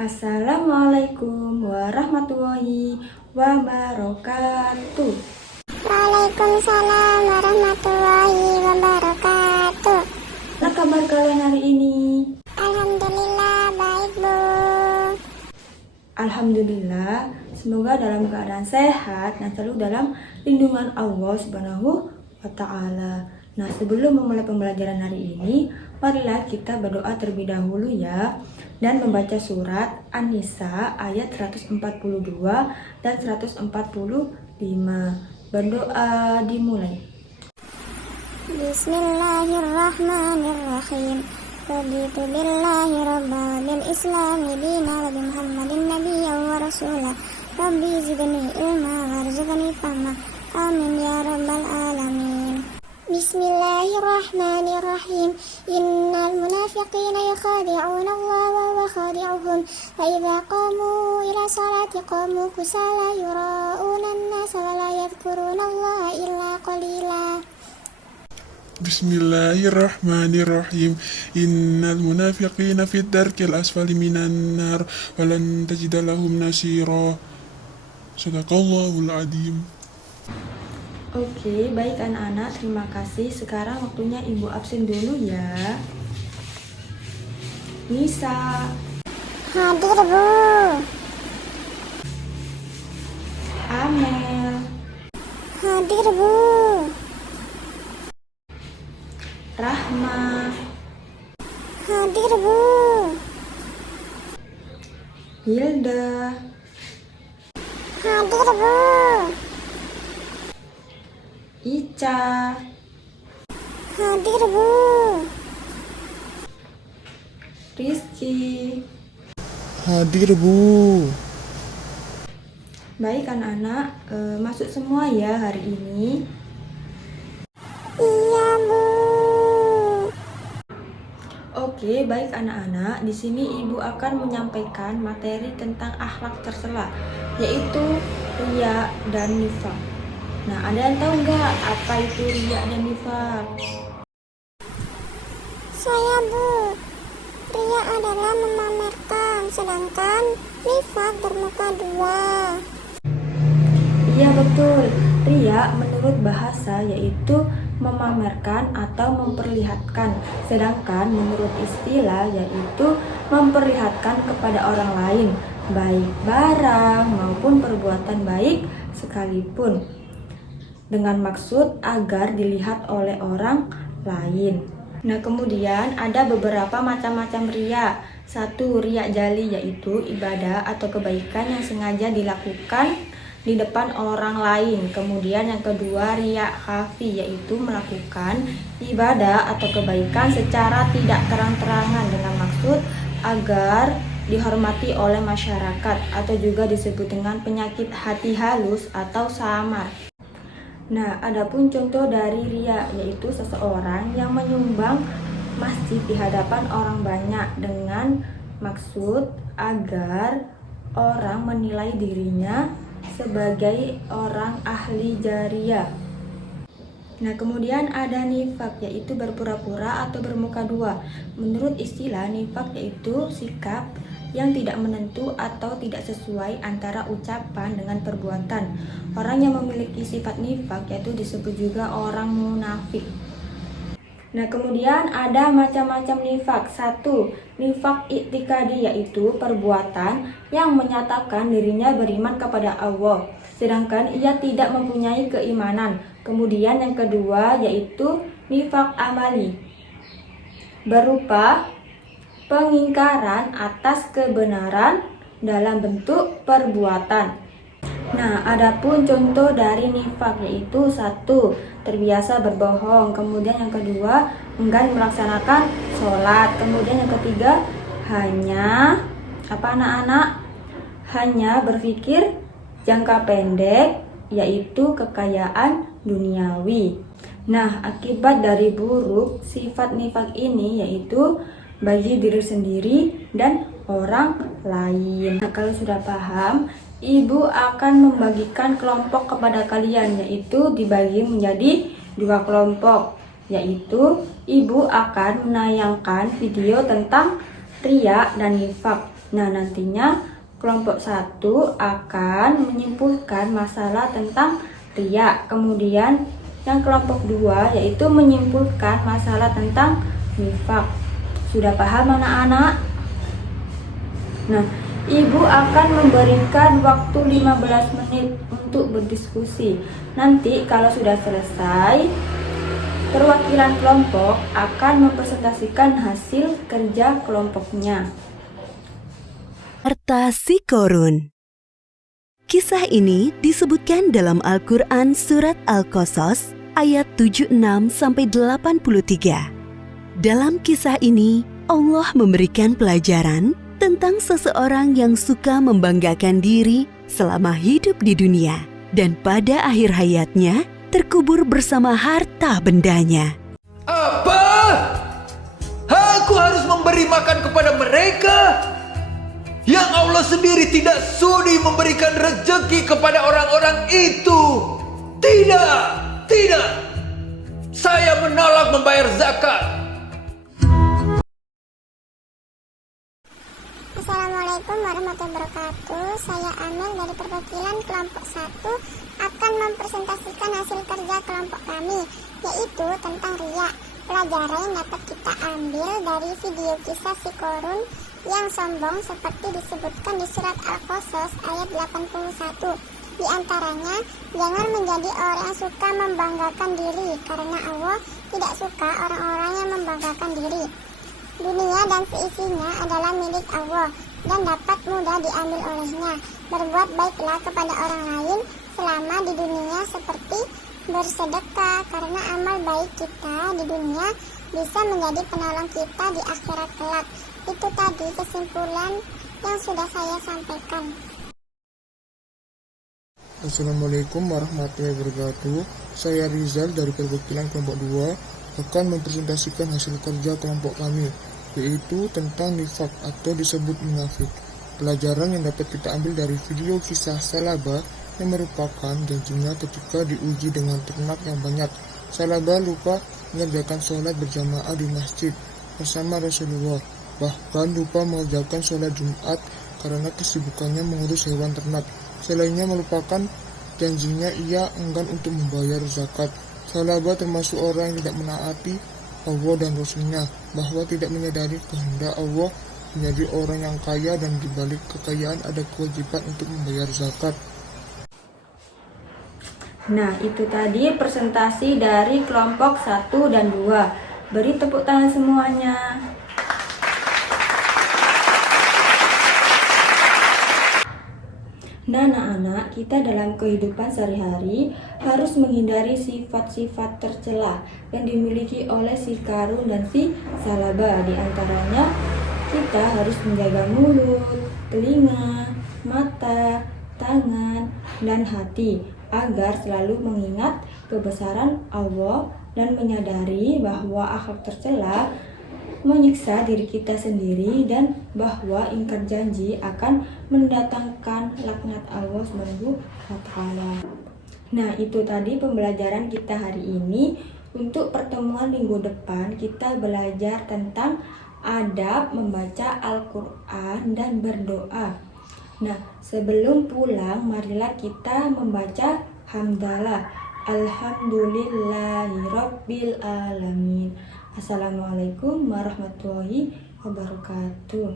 Assalamualaikum warahmatullahi wabarakatuh. Waalaikumsalam warahmatullahi wabarakatuh. Apa kabar kalian hari ini? Alhamdulillah baik, Bu. Alhamdulillah, semoga dalam keadaan sehat dan selalu dalam lindungan Allah Subhanahu wa Ta'ala. Nah, sebelum memulai pembelajaran hari ini, marilah kita berdoa terlebih dahulu ya, dan membaca surat An-Nisa ayat 142 dan 145. Berdoa dimulai. Bismillahirrahmanirrahim. Raditu billahi rabba bil islami dina wa bi muhammadin nabiyyan wa rasulah. Rabbi zidni ilma warzuqni fahma. Amin ya rabbal alamin. Bismillahirrahmanirrahim. Innal munafiqina yukhadi'una Allah wa huwa khadi'uhum. Wa idza qamu ila salati qamu kusala yura'una an-nasa wa la yadhkuruna Allah illa qalila. Bismillahirrahmanirrahim. Innal munafiqina fid darkil asfali minan nar walan tajida lahum nasira. Sadaqallahul adzim. Oke, baik anak-anak, terima kasih. Sekarang waktunya Ibu absen dulu ya. Nisa. Hadir, Bu. Amel. Hadir, Bu. Rahma. Hadir, Bu. Hilda. Hadir, Bu. Ica. Hadir, Bu. Rizky. Hadir, Bu. Baik anak-anak, masuk semua ya hari ini. Iya, Bu. Oke, baik anak-anak. Di sini Ibu akan menyampaikan materi tentang akhlak tercela, yaitu riya dan nifaq. Nah, ada yang tahu nggak apa itu riya dan nifaq? Saya, Bu. Ria adalah memamerkan, sedangkan nifaq bermuka dua. Iya betul. Riya menurut bahasa yaitu memamerkan atau memperlihatkan, sedangkan menurut istilah yaitu memperlihatkan kepada orang lain, baik barang maupun perbuatan baik sekalipun, dengan maksud agar dilihat oleh orang lain. Nah, kemudian ada beberapa macam-macam riya. Satu, riya jali, yaitu ibadah atau kebaikan yang sengaja dilakukan di depan orang lain. Kemudian yang kedua, riya khafi, yaitu melakukan ibadah atau kebaikan secara tidak terang-terangan dengan maksud agar dihormati oleh masyarakat, atau juga disebut dengan penyakit hati halus atau samar. Nah, adapun contoh dari riya, yaitu seseorang yang menyumbang masjid di hadapan orang banyak dengan maksud agar orang menilai dirinya sebagai orang ahli jariyah. Nah, kemudian ada nifaq, yaitu berpura-pura atau bermuka dua. Menurut istilah, nifaq yaitu sikap yang tidak menentu atau tidak sesuai antara ucapan dengan perbuatan. Orang yang memiliki sifat nifaq yaitu disebut juga orang munafik. Nah, kemudian ada macam-macam nifaq. Satu, nifaq i'tikadi, yaitu perbuatan yang menyatakan dirinya beriman kepada Allah, sedangkan ia tidak mempunyai keimanan. Kemudian yang kedua yaitu nifaq amali, berupa pengingkaran atas kebenaran dalam bentuk perbuatan. Nah, adapun contoh dari nifaq yaitu satu, terbiasa berbohong. Kemudian yang kedua, enggan melaksanakan sholat. Kemudian yang ketiga, hanya anak-anak? Hanya berpikir jangka pendek, yaitu kekayaan duniawi. Nah, akibat dari buruk sifat nifaq ini yaitu bagi diri sendiri dan orang lain. Nah, kalau sudah paham, Ibu akan membagikan kelompok kepada kalian, yaitu dibagi menjadi dua kelompok, yaitu Ibu akan menayangkan video tentang riya dan nifaq. Nah, nantinya kelompok 1 akan menyimpulkan masalah tentang riya. Kemudian yang kelompok 2 yaitu menyimpulkan masalah tentang nifaq. Sudah paham anak-anak? Nah, ibu akan memberikan waktu 15 menit untuk berdiskusi. Nanti kalau sudah selesai, perwakilan kelompok akan mempresentasikan hasil kerja kelompoknya. Harta si Korun. Kisah ini disebutkan dalam Al-Quran Surat Al-Qasas ayat 76-83. Dalam kisah ini, Allah memberikan pelajaran tentang seseorang yang suka membanggakan diri selama hidup di dunia dan pada akhir hayatnya terkubur bersama harta bendanya. Apa? Aku harus memberi makan kepada mereka? Yang Allah sendiri tidak sudi memberikan rezeki kepada orang-orang itu. Tidak, tidak. Saya menolak membayar zakat. Assalamualaikum warahmatullahi wabarakatuh. Saya Amel dari perwakilan kelompok 1 akan mempresentasikan hasil kerja kelompok kami, yaitu tentang riya. Pelajaran yang dapat kita ambil dari video kisah si Korun yang sombong seperti disebutkan di surat Al-Qasas ayat 81. Di antaranya, jangan menjadi orang yang suka membanggakan diri, karena Allah tidak suka orang-orang yang membanggakan diri. Dunia dan seisinya adalah milik Allah dan dapat mudah diambil olehnya. Berbuat baiklah kepada orang lain selama di dunia seperti bersedekah, karena amal baik kita di dunia bisa menjadi penolong kita di akhirat kelak. Itu tadi kesimpulan yang sudah saya sampaikan. Assalamualaikum warahmatullahi wabarakatuh. Saya Rizal dari perwakilan kelompok 2 akan mempresentasikan hasil kerja kelompok kami, yaitu tentang nifaq atau disebut munafik. Pelajaran yang dapat kita ambil dari video kisah Salabah yang merupakan janjinya ketika diuji dengan ternak yang banyak. Salabah lupa mengerjakan sholat berjamaah di masjid bersama Rasulullah, bahkan lupa mengerjakan sholat Jumat karena kesibukannya mengurus hewan ternak. Selainnya melupakan janjinya, ia enggan untuk membayar zakat. Salabah termasuk orang yang tidak menaati Allah dan Rasulnya, bahwa tidak menyadari kehendak Allah menjadi orang yang kaya dan dibalik kekayaan ada kewajiban untuk membayar zakat. Nah, itu tadi presentasi dari kelompok 1 dan 2. Beri tepuk tangan semuanya. Nah, anak-anak, kita dalam kehidupan sehari-hari harus menghindari sifat-sifat tercela yang dimiliki oleh si Korun dan si Salabah. Di antaranya, kita harus menjaga mulut, telinga, mata, tangan, dan hati agar selalu mengingat kebesaran Allah dan menyadari bahwa akhlak tercela menyiksa diri kita sendiri dan bahwa ingkar janji akan mendatangkan laknat Allah Subhanahu wa taala. Nah, itu tadi pembelajaran kita hari ini. Untuk pertemuan minggu depan kita belajar tentang adab membaca Al-Qur'an dan berdoa. Nah, sebelum pulang marilah kita membaca hamdalah. Alhamdulillahirabbil alamin. Assalamualaikum warahmatullahi wabarakatuh.